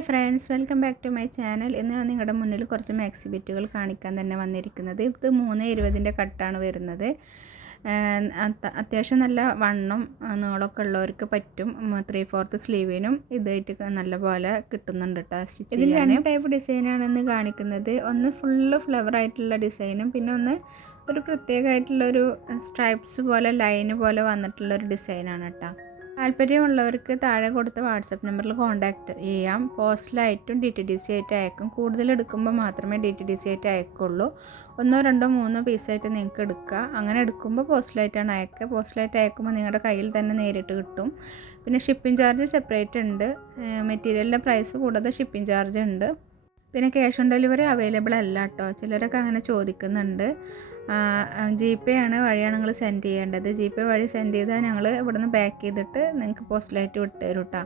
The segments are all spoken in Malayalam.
Hi friends welcome back to my channel. ഇന്ന് ഞാൻ നിങ്ങളുടെ മുന്നിൽ കുറച്ച് മാക്സി ബിറ്റുകൾ കാണിക്കാൻ തന്നെ വന്നിരിക്കുന്നത്. ഇത് മൂന്ന് ഇരുപതിന്റെ കട്ടാണ് വരുന്നത്. അത്യാവശ്യം നല്ല വണ്ണം നിങ്ങളൊക്കെ നീളമൊക്കെ ഉള്ളവർക്ക് പറ്റും. ത്രീ ഫോർത്ത് സ്ലീവിനും ഇതായിട്ട് നല്ല പോലെ കിട്ടുന്നുണ്ട് കേട്ടോ സ്റ്റിച്ച് ഇതിൽ രണ്ട് ടൈപ്പ് ഡിസൈനാണെന്ന് കാണിക്കുന്നത്. ഒന്ന് ഫുള്ള് ഫ്ലവർ ആയിട്ടുള്ള ഡിസൈനും പിന്നെ ഒന്ന് ഒരു പ്രത്യേകമായിട്ടുള്ളൊരു സ്ട്രൈപ്സ് പോലെ ലൈന് പോലെ വന്നിട്ടുള്ളൊരു ഡിസൈനാണ് കേട്ടോ താല്പര്യമുള്ളവർക്ക് താഴെ കൊടുത്ത വാട്സപ്പ് നമ്പറിൽ കോൺടാക്റ്റ് ചെയ്യാം. പോസ്റ്റലായിട്ടും ഡി ടി ഡി സി ആയിട്ട് അയക്കും. കൂടുതൽ എടുക്കുമ്പോൾ മാത്രമേ ഡി ടി ഡി സി ആയിട്ട് അയക്കുള്ളൂ. ഒന്നോ രണ്ടോ മൂന്നോ പീസായിട്ട് നിങ്ങൾക്ക് എടുക്കുക. അങ്ങനെ എടുക്കുമ്പോൾ പോസ്റ്റലായിട്ടാണ് അയക്കുക. പോസ്റ്റലായിട്ട് അയക്കുമ്പോൾ നിങ്ങളുടെ കയ്യിൽ തന്നെ നേരിട്ട് കിട്ടും. പിന്നെ ഷിപ്പിംഗ് ചാർജ് സെപ്പറേറ്റ് ഉണ്ട്. മെറ്റീരിയലിന്റെ പ്രൈസ് കൂടാതെ ഷിപ്പിംഗ് ചാർജ് ഉണ്ട്. പിന്നെ ക്യാഷ് ഓൺ ഡെലിവറി അവൈലബിൾ അല്ല കേട്ടോ. ചിലരൊക്കെ അങ്ങനെ ചോദിക്കുന്നുണ്ട്. ജി പേ ആണ് വഴിയാണ് നിങ്ങൾ സെൻഡ് ചെയ്യേണ്ടത്. ജി പേ വഴി സെൻഡ് ചെയ്താൽ ഞങ്ങൾ ഇവിടുന്ന് പാക്ക് ചെയ്തിട്ട് നിങ്ങൾക്ക് പോസ്റ്റലായിട്ട് വിട്ട് തരും കേട്ടോ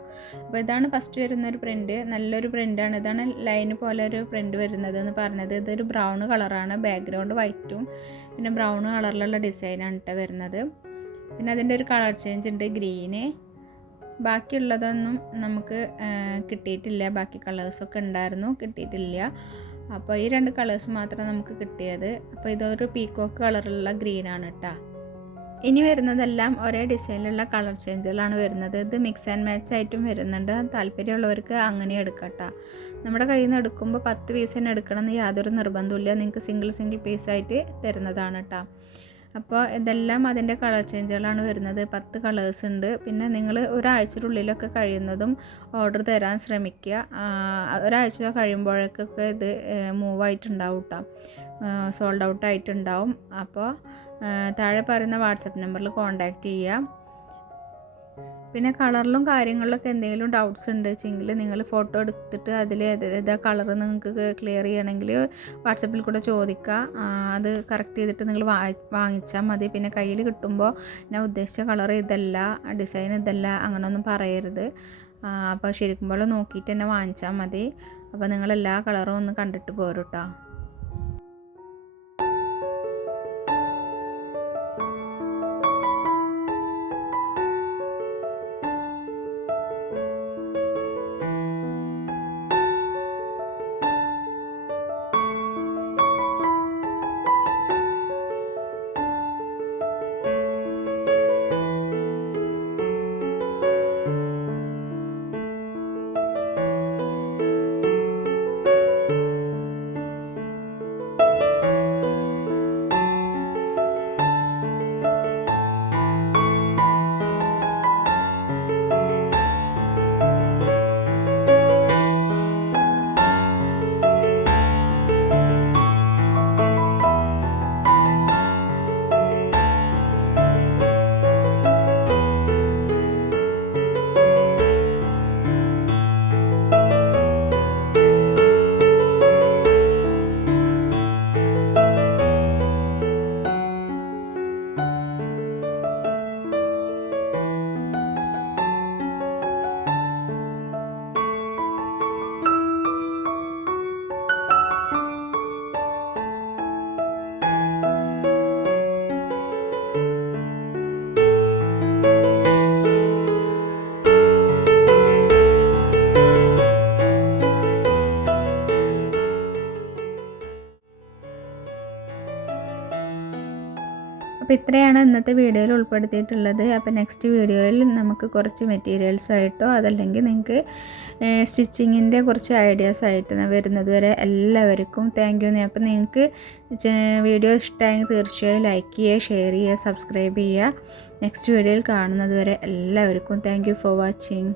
അപ്പോൾ ഇതാണ് ഫസ്റ്റ് വരുന്ന ഒരു പ്രിന്റ് നല്ലൊരു പ്രിന്റാണ് ഇതാണ് ലൈന് പോലെ ഒരു പ്രിന്റ് വരുന്നത് എന്ന് പറഞ്ഞത്. ഇതൊരു ബ്രൗൺ കളറാണ് ബാക്ക്ഗ്രൗണ്ട് വൈറ്റും പിന്നെ ബ്രൗൺ കളറിലുള്ള ഡിസൈനാണ് കേട്ടോ വരുന്നത്. പിന്നെ അതിന്റെ ഒരു കളർ ചേഞ്ച് ഉണ്ട് ഗ്രീന് ബാക്കിയുള്ളതൊന്നും നമുക്ക് കിട്ടിയിട്ടില്ല. ബാക്കി കളേഴ്സൊക്കെ ഉണ്ടായിരുന്നു കിട്ടിയിട്ടില്ല. അപ്പോൾ ഈ രണ്ട് കളേഴ്സ് മാത്രമേ നമുക്ക് കിട്ടിയത്. അപ്പോൾ ഇതൊരു പീക്കോക്ക് കളറുള്ള ഗ്രീൻ ആണ് കേട്ടോ ഇനി വരുന്നതെല്ലാം ഒരേ ഡിസൈനിലുള്ള കളർ ചേഞ്ചുകളാണ് വരുന്നത്. ഇത് മിക്സ് ആൻഡ് മാച്ച് ആയിട്ടും വരുന്നുണ്ട്. താല്പര്യമുള്ളവർക്ക് അങ്ങനെ എടുക്കട്ടോ നമ്മുടെ കയ്യിൽ നിന്ന് എടുക്കുമ്പോൾ പത്ത് പീസ് തന്നെ എടുക്കണം എന്ന് യാതൊരു നിർബന്ധമില്ല നിങ്ങൾക്ക് സിംഗിൾ സിംഗിൾ പീസായിട്ട് തരുന്നതാണ് കേട്ടോ അപ്പോൾ ഇതെല്ലാം അതിന്റെ കളർ ചേഞ്ചുകളാണ് വരുന്നത്. പത്ത് കളേഴ്സ് ഉണ്ട്. പിന്നെ നിങ്ങൾ ഒരാഴ്ചയുടെ ഉള്ളിലൊക്കെ കഴിയുന്നതും ഓർഡർ തരാൻ ശ്രമിക്കുക. ഒരാഴ്ച കഴിയുമ്പോഴേക്കൊക്കെ ഇത് മൂവ് ആയിട്ടുണ്ടാവും കേട്ടോ. സോൾഡ് ഔട്ട് ആയിട്ടുണ്ടാവും അപ്പോൾ താഴെ പറയുന്ന വാട്സപ്പ് നമ്പറിൽ കോൺടാക്റ്റ് ചെയ്യുക. പിന്നെ കളറിലും കാര്യങ്ങളിലൊക്കെ എന്തെങ്കിലും ഡൗട്ട്സ് ഉണ്ട് വെച്ചെങ്കിൽ നിങ്ങൾ ഫോട്ടോ എടുത്തിട്ട് അതിൽ ഏതാ കളർ നിങ്ങൾക്ക് ക്ലിയർ ചെയ്യണമെങ്കിൽ വാട്സപ്പിൽ കൂടെ ചോദിക്കുക. അത് കറക്റ്റ് ചെയ്തിട്ട് നിങ്ങൾ വാങ്ങിച്ചാൽ മതി. പിന്നെ കയ്യിൽ കിട്ടുമ്പോൾ ഞാൻ ഉദ്ദേശിച്ച കളർ ഇതല്ല ഡിസൈൻ ഇതല്ല അങ്ങനെയൊന്നും പറയരുത്. അപ്പോൾ ശരിക്കും പോലെ നോക്കിയിട്ട് തന്നെ വാങ്ങിച്ചാൽ മതി. അപ്പോൾ നിങ്ങൾ എല്ലാ കളറും ഒന്ന് കണ്ടിട്ട് പോരൂട്ടോ. അപ്പോൾ ഇത്രയാണ് ഇന്നത്തെ വീഡിയോയിൽ ഉൾപ്പെടുത്തിയിട്ടുള്ളത്. അപ്പോൾ നെക്സ്റ്റ് വീഡിയോയിൽ നമുക്ക് കുറച്ച് മെറ്റീരിയൽസ് ആയിട്ടോ അതല്ലെങ്കിൽ നിങ്ങൾക്ക് സ്റ്റിച്ചിങ്ങിന്റെ കുറച്ച് ഐഡിയാസ് ആയിട്ട് വരുന്നത് വരെ എല്ലാവർക്കും താങ്ക് യു അപ്പോൾ നിങ്ങൾക്ക് വീഡിയോ ഇഷ്ടമായെങ്കിൽ തീർച്ചയായും ലൈക്ക് ചെയ്യുക ഷെയർ ചെയ്യുക സബ്സ്ക്രൈബ് ചെയ്യുക. നെക്സ്റ്റ് വീഡിയോയിൽ കാണുന്നത് വരെ എല്ലാവർക്കും താങ്ക് ഫോർ വാച്ചിങ്